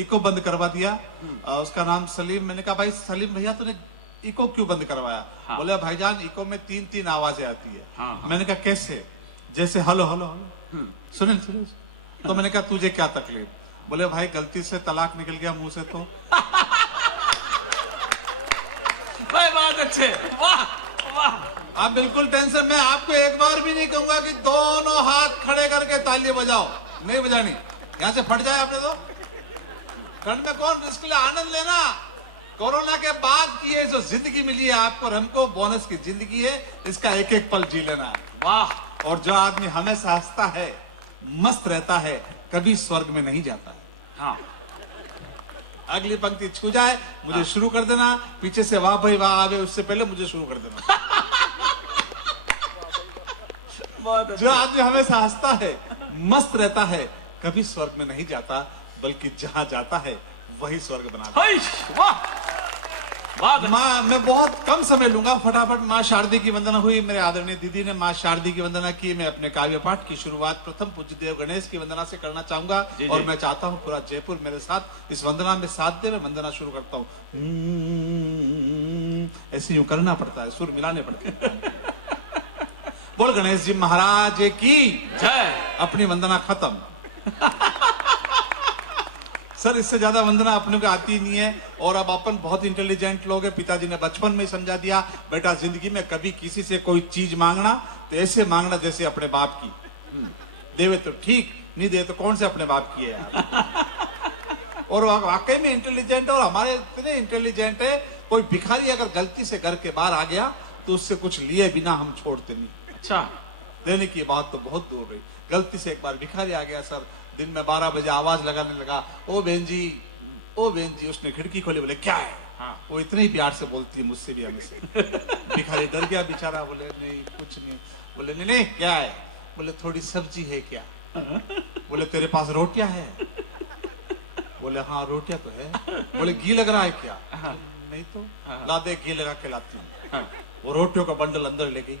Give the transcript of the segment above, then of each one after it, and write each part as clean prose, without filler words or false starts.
उसने इको बंद करवा दिया। उसका नाम सलीम। मैंने कहा भाई सलीम भैया तूने इको क्यों बंद करवाया? हाँ। बोले भाईजान इको में 3-3 आवाजें आती है। हाँ। मैंने कहा कैसे? जैसे हेलो हेलो हेलो। सुने सुने। तो मैंने कहा तुझे क्या तकलीफ? बोले भाई गलती से तलाक निकल गया मुंह से तो। भाई बहुत अच्छे, वाह वाह। आप बिल्कुल टेंशन में, आपको एक बार भी नहीं कहूंगा कि दोनों हाथ खड़े करके ताली बजाओ, नहीं बजानी, यहां से फट जाए आपने तो। ठंड में कौन रिस्क ले, आनंद लेना। कोरोना के बाद की ये जो जिंदगी मिली है आपको और हमको, बोनस की जिंदगी है, इसका एक एक पल जी लेना है। वाह। और जो आदमी हमेशा हंसता है, मस्त रहता है, कभी स्वर्ग में नहीं जाता है। हाँ। अगली पंक्ति छू जाए मुझे शुरू कर देना, पीछे से वाह भाई वाह आवे उससे पहले मुझे शुरू कर देना। बहुत जो आदमी हमेशा हंसता है, मस्त रहता है, कभी स्वर्ग में नहीं जाता, बल्कि जहां जाता है वही स्वर्ग बनाता है। वाह। माँ, मैं बहुत कम समय लूंगा, फटाफट माँ शारदी की वंदना हुई। मेरे आदरणीय दीदी ने माँ शारदी की वंदना की। मैं अपने काव्य पाठ की शुरुआत प्रथम पूज्य देव गणेश की वंदना से करना चाहूंगा। और मैं चाहता हूँ पूरा जयपुर मेरे साथ इस वंदना में साथ दे। मैं वंदना शुरू करता हूँ। ऐसे यूं करना पड़ता है, सुर मिलाने पड़ते हैं। बोल गणेश जी महाराज की जय। अपनी वंदना खत्म। सर इससे ज्यादा वंदना अपने को आती नहीं है। और अब अपन बहुत इंटेलिजेंट लोग हैं। पिताजी ने बचपन में समझा दिया, बेटा जिंदगी में कभी किसी से कोई चीज मांगना तो ऐसे मांगना जैसे अपने बाप की। देवे तो ठीक, नहीं दे तो कौन से अपने बाप की है यार। और वाकई में इंटेलिजेंट है। और हमारे इतने इंटेलिजेंट है, कोई भिखारी अगर गलती से घर के बाहर आ गया तो उससे कुछ लिए बिना हम छोड़ते नहीं। अच्छा। देने की बात तो बहुत दूर रही। गलती से एक बार भिखारी आ गया सर, दिन में 12 बजे आवाज लगाने लगा, ओ बहन जी, ओ बहन जी। उसने खिड़की खोली, बोले क्या है? हाँ। वो इतने ही प्यार से बोलती है मुझसे भी, हमेशा। भिखारी डर गया बेचारा, बोले नहीं कुछ नहीं। बोले नहीं नहीं क्या है? बोले थोड़ी सब्जी है क्या? बोले तेरे पास रोटियां है? बोले हाँ रोटियां तो है। बोले घी लग रहा है क्या? नहीं तो ला दे, घी लगा के लाती हूँ। वो रोटियों का बंडल अंदर ले गई,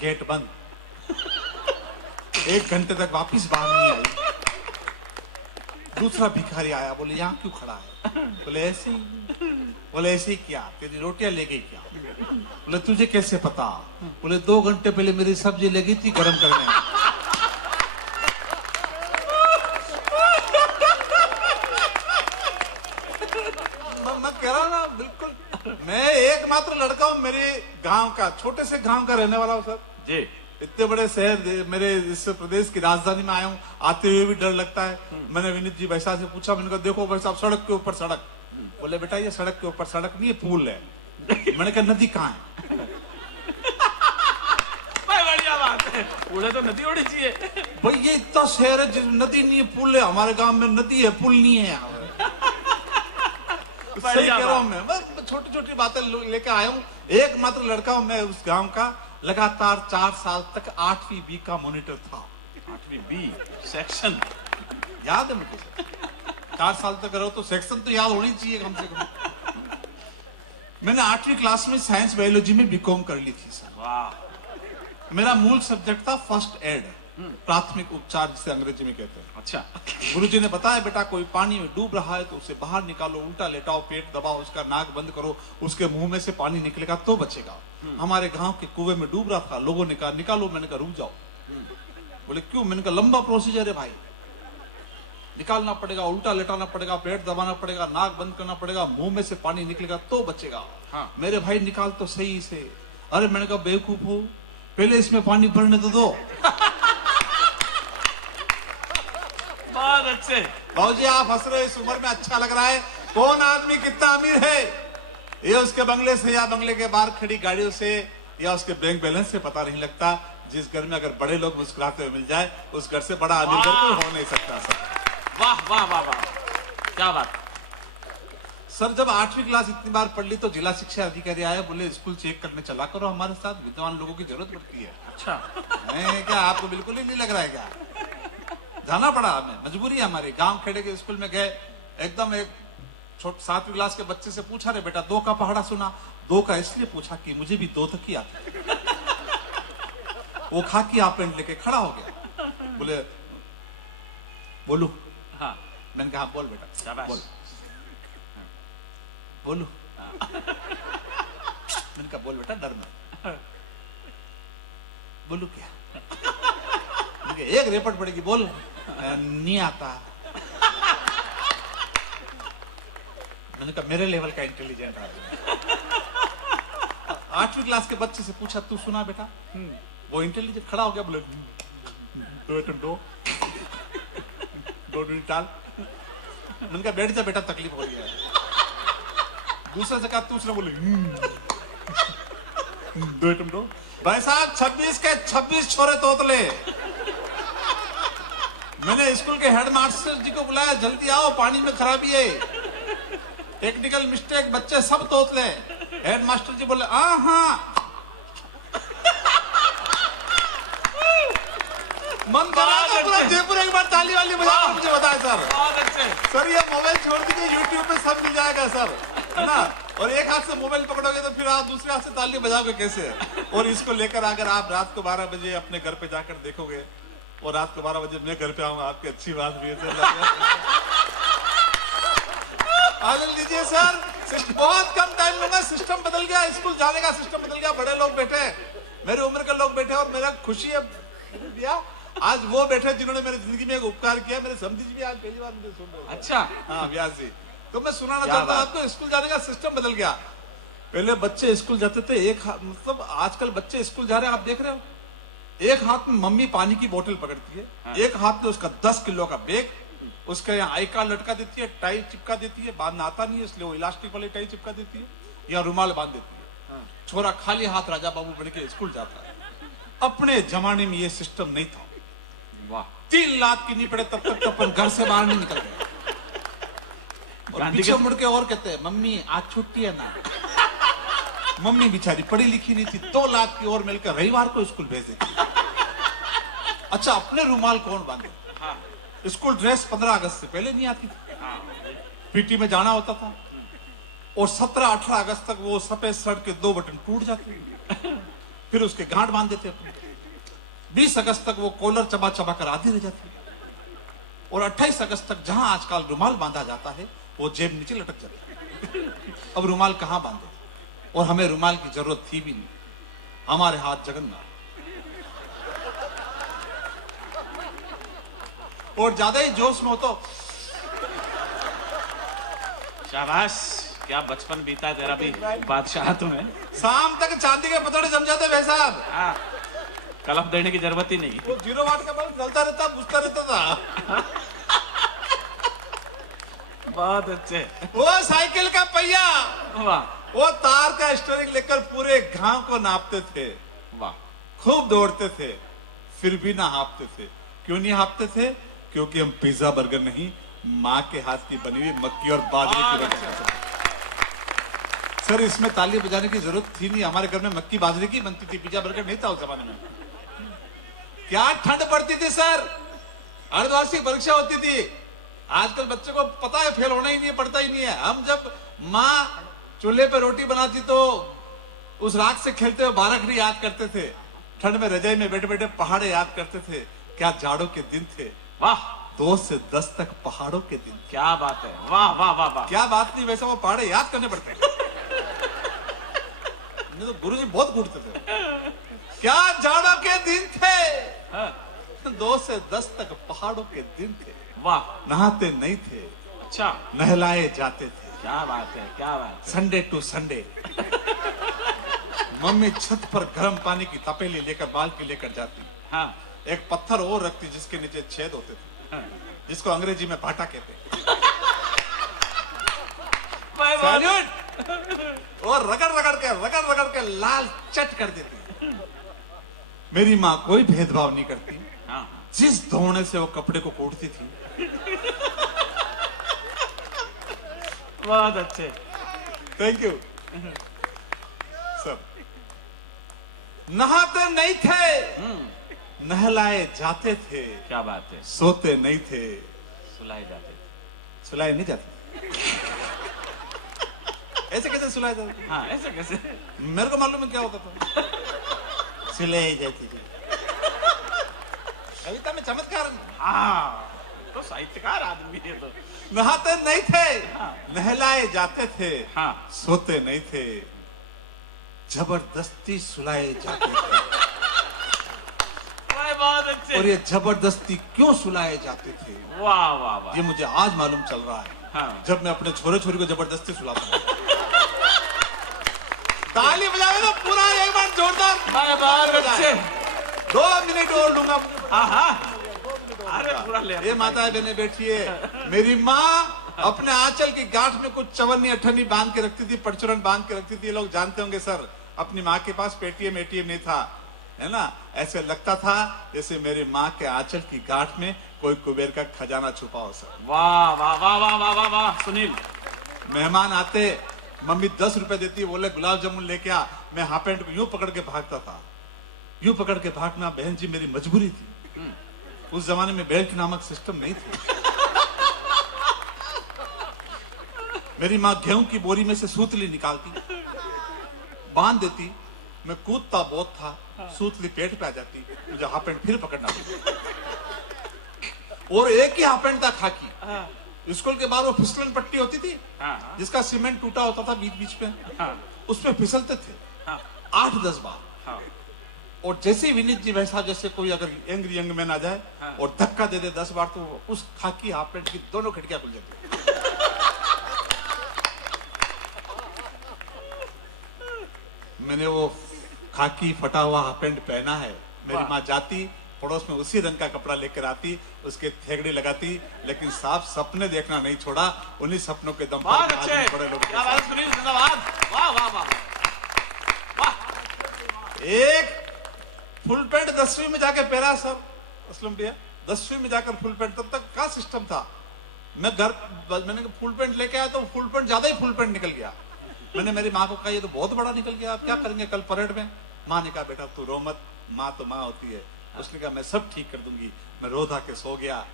गेट बंद। 1 घंटे तक वापिस बाहर नहीं आई। दूसरा भिखारी आया, बोले यहाँ क्यों खड़ा है? बोले ऐसे ही। बोले ऐसे ही क्या? तेरी रोटियां ले गई क्या? बोले तुझे कैसे पता? बोले 2 घंटे पहले मेरी सब्जी लगी थी गर्म करने। मैं कह रहा ना, बिल्कुल मैं एकमात्र लड़का हूँ मेरे गांव का, छोटे से गांव का रहने वाला हूँ सर जी। इतने बड़े शहर, मेरे इस प्रदेश की राजधानी में आया हूँ, आते हुए भी डर लगता है। मैंने विनीत जी भाई साहब से पूछा, मैंने कहा देखो भाई साहब सड़क के ऊपर सड़क। बोले बेटा ये सड़क के ऊपर सड़क नहीं है, पुल है। मैंने कहा नदी कहाँ है? बढ़िया बात है, पुल है तो नदी होनी चाहिए। भाई ये इतना शहर है जिस नदी नहीं है, पुल है। हमारे गांव में नदी है, पुल नहीं है। सही कह रहा हूँ मैं छोटी छोटी बातें लेके आया हूँ। एकमात्र लड़का हूँ मैं उस गांव का। लगातार 4 साल तक 8वीं बी का मॉनिटर था। 8वीं बी सेक्शन याद है मुझे। 4 साल तक रहो तो सेक्शन तो याद होनी चाहिए कम से कम। मैंने 8वीं क्लास में साइंस बायोलॉजी में बीकॉम कर ली थी सर। वाह। मेरा मूल सब्जेक्ट था फर्स्ट एड, प्राथमिक उपचार जिसे अंग्रेजी में कहते हैं। अच्छा। गुरुजी ने बताया बेटा कोई पानी में डूब रहा है तो उसे बाहर निकालो, उल्टा लेटाओ, पेट दबाओ, उसका नाक बंद करो, उसके मुंह में से पानी निकलेगा तो बचेगा। हमारे गांव के कुएं में डूब रहा था, लोगों ने कहा निकालो। मैंने कहा रुक जाओ। बोले क्यों? मैंने कहा लंबा प्रोसीजर है भाई, निकालना पड़ेगा, उल्टा लेटाना पड़ेगा, पेट दबाना पड़ेगा, नाक बंद करना पड़ेगा, मुंह में से पानी निकलेगा तो बचेगा। हाँ। मेरे भाई निकाल तो सही से। अरे मैंने कहा बेवकूफ हो, पहले इसमें पानी भरने तो दो। बहुत अच्छे। बाबूजी आप हंस रहे, इस उम्र में अच्छा लग रहा है। कौन आदमी कितना अमीर है ये उसके बंगले से या बंगले के बाहर खड़ी गाड़ियों से या उसके बैंक बैलेंस से पता नहीं लगता। जिस घर में अगर बड़े लोग मुस्कुराते हुए मिल जाए, उस घर से बड़ा अमीर घर कोई हो नहीं सकता सर। वाह वाह वाह वाह, क्या बात। सर जब 8वीं क्लास इतनी बार पढ़ ली तो जिला शिक्षा अधिकारी आया, बोले स्कूल चेक करने चला करो हमारे साथ, विद्वान लोगों की जरूरत पड़ती है। अच्छा। मैं क्या आपको बिल्कुल ही नहीं लग रहा है क्या? जाना पड़ा हमें, मजबूरी है हमारी। गांव खेड़े के स्कूल में गए, एकदम एक 7वीं क्लास के बच्चे से पूछा, रे बेटा 2 का पहाड़ा सुना? 2 का इसलिए पूछा कि मुझे भी 2 तक ही आता। वो खाकी हाफ पैंट लेके खड़ा हो गया, बोले बोलू? हाँ। मैंने कहा बोल बेटा, शाबाश। बोल। बोलू? मैंने कहा बोल बेटा, डर मत। बोलू क्या? मैंने कहा, एक रेपट पड़ेगी, बोल। नहीं आता। मैंने कहा मेरे लेवल का इंटेलिजेंट आदमी। 8वीं क्लास के बच्चे से पूछा, तू सुना बेटा? वो इंटेलिजेंट खड़ा हो गया, बोले दो टाल। मैंने कहा बैठ जा बेटा, तकलीफ हो रही है। दूसरा से कहा, दूसरा बोले दो। भाई साहब 26 के 26 छोरे तोतले। मैंने स्कूल के हेडमास्टर जी को बुलाया, जल्दी आओ पानी में खराबी है, टेक्निकल मिस्टेक, बच्चे सब तोतले। हेडमास्टर जी बोले हाँ मन करा तो पूरा जयपुर एक बार ताली वाली बजाओ, मुझे बताया सर। बहुत अच्छे सर ये मोबाइल छोड़ दीजिए, यूट्यूब पे सब मिल जाएगा सर, है ना। और एक हाथ से मोबाइल पकड़ोगे तो फिर आप दूसरे हाथ से ताली बजाओगे कैसे? और इसको लेकर अगर आप रात को 12 बजे अपने घर पे जाकर देखोगे, और रात को 12 बजे मैं घर पे आऊंगा, आपकी अच्छी बात भी है आनंद लीजिए सर। बहुत कम टाइम लूंगा, सिस्टम बदल गया, स्कूल जाने का सिस्टम बदल गया। बड़े लोग बैठे, मेरी उम्र के लोग बैठे, और मेरा खुशी है भैया आज वो बैठे जिन्होंने मेरी जिंदगी में एक उपकार किया। मेरे समझी जी भी आज पहली बार मुझे सुन रहे हैं। अच्छा, हाँ व्यास जी, तो मैं सुनाना चाहता हूँ आपको, स्कूल जाने का सिस्टम बदल गया। पहले बच्चे स्कूल जाते थे, मतलब आजकल बच्चे स्कूल जा रहे हैं, आप देख रहे हो, एक हाथ में मम्मी पानी की बोतल पकड़ती है, हाँ। एक हाथ में उसका 10 किलो का बैग, उसका यहाँ आई कार्ड लटका देती है, टाई चिपका देती है, बांधना आता नहीं है इसलिए वो इलास्टिक वाली टाई चिपका देती है, या रुमाल बांध देती है। हाँ। छोरा खाली हाथ राजा बाबू बन के स्कूल जाता है। अपने जमाने में ये सिस्टम नहीं था। वाह। 3 लाख की नहीं पड़े तब तक अपन घर से बाहर नहीं निकल गए। और पीछे मुड़ के और कहते हैं, मम्मी आज छुट्टी है ना। मम्मी बेचारी पढ़ी लिखी नहीं थी, 2 लाख की और मिलकर रविवार को स्कूल भेज देती। अच्छा, अपने रुमाल कौन बांधे? हाँ। स्कूल ड्रेस 15 अगस्त से पहले नहीं आती थी। हाँ। पीटी में जाना होता था, और 17-18 अगस्त तक वो सफेद शर्ट के 2 बटन टूट जाते, फिर उसके गांठ बांध देते अपने। 20 अगस्त तक वो कॉलर चबा चबा कर आधी रह जाती, और 28 अगस्त तक जहां आजकल रुमाल बांधा जाता है वो जेब नीचे लटक जाता है। अब रुमाल कहां बांधे? और हमें रुमाल की जरूरत थी भी नहीं, हमारे हाथ जगन्नाथ। और ज्यादा ही जोश में हो तो शाबाश, क्या बचपन बीता है तेरा भी बादशाह तुम्हें। शाम तक चांदी के पतड़े जम जाते भाई साहब। हाँ, कलफ देने की जरूरत ही नहीं। वो 0 वाट का बल्ब जलता रहता, बुझता रहता था। बहुत अच्छे। वो साइकिल का पहिया, वाह वो तार का स्टीयरिंग लेकर पूरे गांव को नापते थे, वाह। खूब दौड़ते थे, फिर भी ना हाँपते थे। क्यों नहीं हाँपते थे? क्योंकि हम पिज्जा बर्गर नहीं, माँ के हाथ की बनी हुई मक्की और बाजरे की रोटी खाते थे। सर इसमें ताली बजाने की जरूरत थी नहीं, हमारे घर में मक्की बाजरे की बनती थी, पिज्जा बर्गर नहीं था उस जमाने में। क्या ठंड पड़ती थी सर, अर्धवार्षिक परीक्षा होती थी। आजकल बच्चे को पता है फेल होना ही नहीं है, पढ़ता ही नहीं है। हम जब माँ चूल्हे पे रोटी बनाती तो उस राख से खेलते हुए बाराखड़ी याद करते थे, ठंड में रजाई में बैठे बैठे पहाड़े याद करते थे। क्या जाड़ों के दिन थे, वाह। 2 से 10 तक पहाड़ों के दिन। क्या बात है, वाह वाह वाह वाह। क्या बात नहीं, वैसे वो पहाड़े याद करने पड़ते हैं। तो गुरुजी बहुत घूरते थे। क्या जाड़ों के दिन थे, हाँ। 2 से 10 तक पहाड़ों के दिन थे। वाह। नहाते नहीं थे, अच्छा, नहलाए जाते थे। क्या बात है, क्या बात है। संडे टू संडे मम्मी छत पर गर्म पानी की तपेली लेकर बाल्टी लेकर जाती। हाँ। एक पत्थर और रखती जिसके नीचे छेद होते थे, हाँ। जिसको अंग्रेजी में भाटा कहते। और रगड़ के लाल चट कर देती। मेरी माँ कोई भेदभाव नहीं करती, हाँ। जिस धोने से वो कपड़े को कोटती थी। बहुत अच्छे। Thank you sir. नहाते नहीं थे, नहलाए जाते थे। क्या बात है। सोते नहीं थे, सुलाए जाते थे। सुलाए नहीं जाते। ऐसे कैसे सुलाए जाते? हाँ, ऐसे कैसे? मेरे को मालूम है क्या होता था। सुलाई जाती थी। कविता में चमत्कार। हाँ, तो साहित्यकार आदमी है तो। नहाते नहीं थे, हाँ। नहलाए जाते थे, हाँ। सोते नहीं थे, जबरदस्ती सुलाए जाते थे। बहुत अच्छे। और ये जबरदस्ती क्यों सुलाए जाते थे, वाह वाह वाह। ये मुझे आज मालूम चल रहा है। हाँ। जब मैं अपने छोरे छोरी को जबरदस्ती सुलाता हूँ। ताली बजाओ तो पूरा एक बार जोरदार। बहुत अच्छे। 2 मिनट और लूंगा। हाँ हाँ। अरे पूरा ले। ये माता बहने बैठिए। मेरी माँ अपने आंचल की गांठ में कुछ चवन्नी अठन्नी बांध के रखती थी, परचूरन बांध के रखती थी। ये लोग जानते होंगे सर, अपनी माँ के पास पेटीएम एटीएम नहीं था, है ना। ऐसे लगता था जैसे मेरी माँ के आंचल की गांठ में कोई कुबेर का खजाना छुपा हो सर। वाह वाह वाह वाह वाह वाह वाह। सुनील, मेहमान आते, मम्मी 10 रुपए देती, बोले गुलाब जामुन लेके आ, मैं हाफ पैंट को यूं पकड़ के भागता था। यूं पकड़ के भागना बहन जी मेरी मजबूरी थी। उस जमाने में बेल्ट नामक सिस्टम नहीं था। मेरी माँ गेहूं की बोरी में से सूतली निकालती, बांध देती, मैं कूदता बहुत था, सूतली पेट पे आ जाती, मुझे हाफ पैंट फिर पकड़ना पड़ता। और एक ही हाफ पैंट था खाकी। स्कूल के बाद वो फिसलन पट्टी होती थी, जिसका सीमेंट टूटा होता था बीच बीच में, उसपे फिसलते थे 8-10 बार। और जैसे ही विनीत जी वैसा, जैसे कोई अगर एंग्री यंग मैन आ जाए और धक्का दे दे 10 बार, तो उस खाकी हाफ पैंट की दोनों खिड़कियां खुल जाती। मैंने वो खाकी फटा हुआ हाफ पैंट पहना है। मेरी माँ जाती पड़ोस में उसी रंग का कपड़ा लेकर आती, उसके थेगड़ी लगाती, लेकिन साफ सपने देखना नहीं छोड़ा। उन्हीं सपनों के दम पर बहुत अच्छे। बड़े लोग। क्या बात है सुनील, जिंदाबाद। वाह वाह वाह वाह। एक फुल पैंट 10वीं में जाके पहना सर, असलम भैया 10वीं में जाकर फुल पैंट। तब तक क्या सिस्टम था, मैंने फुल पैंट लेके आया तो फुल पैंट ज्यादा ही फुल पैंट निकल गया। मैंने मेरी माँ को कहा ये तो बहुत बड़ा निकल गया, आप क्या करेंगे कल परेड में। माँ ने कहा बेटा तू रो मत, माँ तो माँ होती है। उसने कहा मैं सब ठीक कर दूंगी। मैं रो धा के सो गया।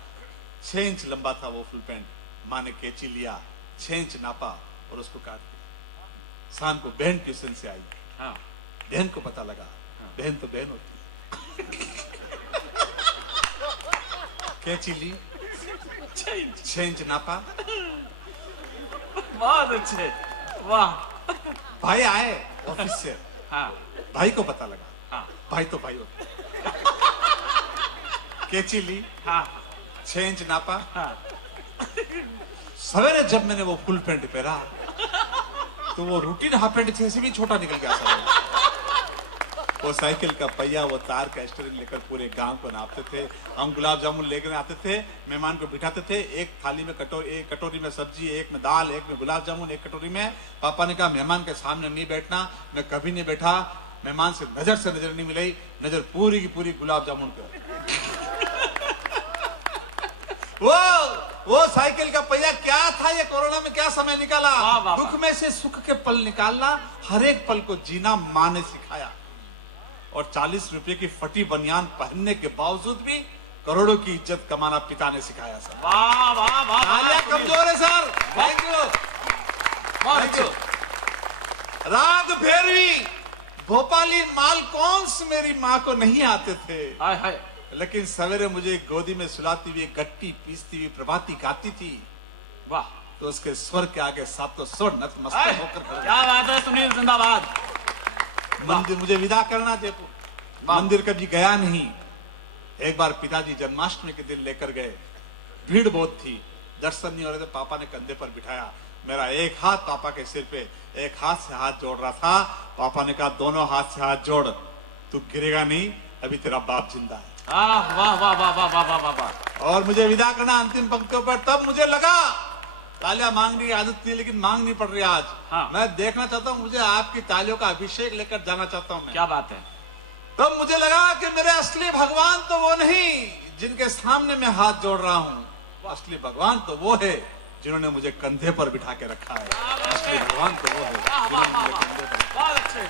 6 इंच लंबा था वो फुल पैंट। माँ ने कैंची लिया, 6 इंच नापा और उसको काट दिया। शाम को बहन ट्यूशन से आई। बहन को पता लगा, बहन तो बहन होती है। कैंची ली, 6 इंच नापा। बहुत अच्छे, वाह। भाई आए ऑफिस से, हाँ भाई को पता लगा, हाँ भाई तो भाई होता है। कैंची ली, हाँ 6 इंच नापा। हाँ। सवेरे जब मैंने वो फुल पैंट पहना तो वो रूटीन हाफ पैंट से भी छोटा निकल गया सर। वो साइकिल का पहिया, वो तार का स्टीयरिंग लेकर पूरे गांव को नापते थे। हम गुलाब जामुन लेकर आते थे, मेहमान को बिठाते थे। एक थाली में एक कटोरी में सब्जी, एक में दाल, एक में गुलाब जामुन, एक कटोरी में। पापा ने कहा मेहमान के सामने नहीं बैठना। मैं कभी नहीं बैठा। मेहमान से नजर नहीं मिलाई, नजर पूरी की पूरी गुलाब जामुन पे। वो साइकिल का पहिया क्या था, ये कोरोना में क्या समय निकाला। दुख में से सुख के पल निकालना, हर एक पल को जीना माँ ने सिखाया। और 40 रुपए की फटी बनियान पहनने के बावजूद भी करोड़ों की इज्जत कमाना पिता ने सिखाया सर। वाह वाह वाह। तालियां कमजोर है sir. Thank you, thank you. राग भैरवी, भोपाली माल कौन्स मेरी माँ को नहीं आते थे। हाय हाय। लेकिन सवेरे मुझे गोदी में सुलाती हुई, गट्टी पीसती हुई प्रभाती गाती थी। वाह। तो उसके स्वर के आगे सातों स्वर नतमस्तक होकर खड़े। क्या बात है सुनील, जिंदाबाद। मंदिर मुझे विदा करना जयपुर, मंदिर कभी गया नहीं। एक बार पिताजी जन्माष्टमी के दिन लेकर गए, भीड़ बहुत थी, दर्शन नहीं हो रहे थे। पापा ने कंधे पर बिठाया, मेरा एक हाथ पापा के सिर पे, एक हाथ से हाथ जोड़ रहा था। पापा ने कहा दोनों हाथ से हाथ जोड़, तू गिरेगा नहीं, अभी तेरा बाप जिंदा है। वाह वाह वाह वाह वाह वाह वाह वाह। और मुझे विदा करना अंतिम पंक्तियों पर। तब मुझे लगा तालियां मांगने की आदत थी, लेकिन मांग नहीं पड़ रही आज। हाँ। मैं देखना चाहता हूँ, मुझे आपकी तालियों का अभिषेक लेकर जाना चाहता हूँ मैं। क्या बात है। तब मुझे लगा कि मेरे असली भगवान तो वो नहीं जिनके सामने मैं हाथ जोड़ रहा हूँ, असली भगवान तो वो है जिन्होंने मुझे कंधे पर बिठा के रखा है। असली भगवान तो वो है जिन्होंने मुझे कंधे पर। बहुत अच्छे।